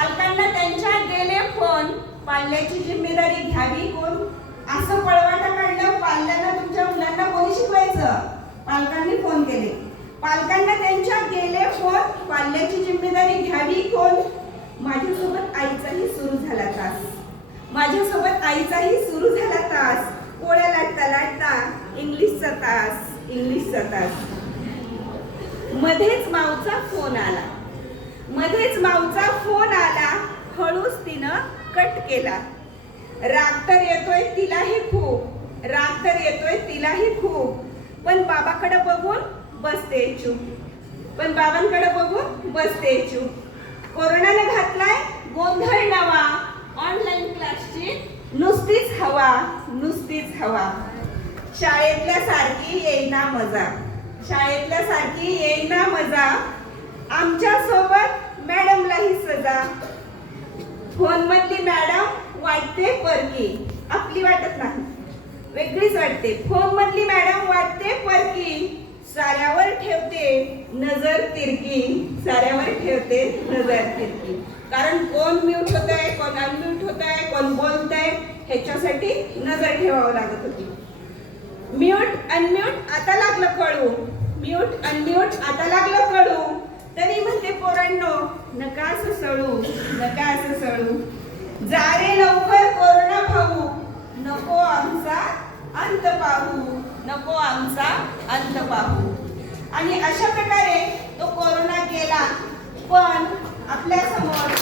पालकांना त्यांच्या गेले फोन, पाल्याची जिम्मेदारी घ्यावी कोण? असं पळवाटा काढलं पाल्यांना तुमच्या मुलांना कोणी शिकवायचं? पालकांनी फोन केले. पालकांना त्यांच्या गेले फोन, पाल्याची जिम्मेदारी घ्यावी कोण? माझ्यासोबत आईचाही सुरू झाला तास, माझ्यासोबत आईचाही सुरू झाला तास, पोळ्या लाटता लाटता इंग्लिशचा तास, इंग्लिशचा तास. मध्येच माऊचा फोन आला, मध्येच माऊचा फोन आला, हळूच तिनं कट केला. राग तर येतोय तिलाही खूप, राग तर येतोय तिलाही खूप, पण बाबाकडे बघून बसते चूप, पण बाबांकडे बघून बसते चूप. कोरोनाने घातलाय गोंधळ नवा, ऑनलाईन क्लासची नुसतीच हवा, नुसतीच हवा. शाळेतल्या सारखी येईना मजा, शाळेतल्या सारखी येईना मजा, आमच्या सोबत मॅडमलाही सजा. फोन मधली मॅडम वाटते परकी, आपली वाटत नाही, वेगळीच वाटते. फोन मधली मॅडम वाटते परकी, साऱ्यावर ठेवते नजर तिरकी, साऱ्यावर ठेवते नजर तिरकी. कारण कोण म्यूट होत आहे, कोण अनम्यूट होत आहे, कोण बोलत आहे, ह्याच्यासाठी नजर ठेवावं लागत होती. म्यूट अनम्यूट आता लागलं कळू, म्यूट अनम्यूट आता लागलं कळू, तरी म्हणते पोरांनो नका असं सळू, नका असं सळू. जा रे लवकर कोरोना भाऊ, नको आमचा अंत पाहू, नको आमचा अंत पाहू. आणि अशा प्रकारे तो कोरोना गेला, पण आपल्या समोर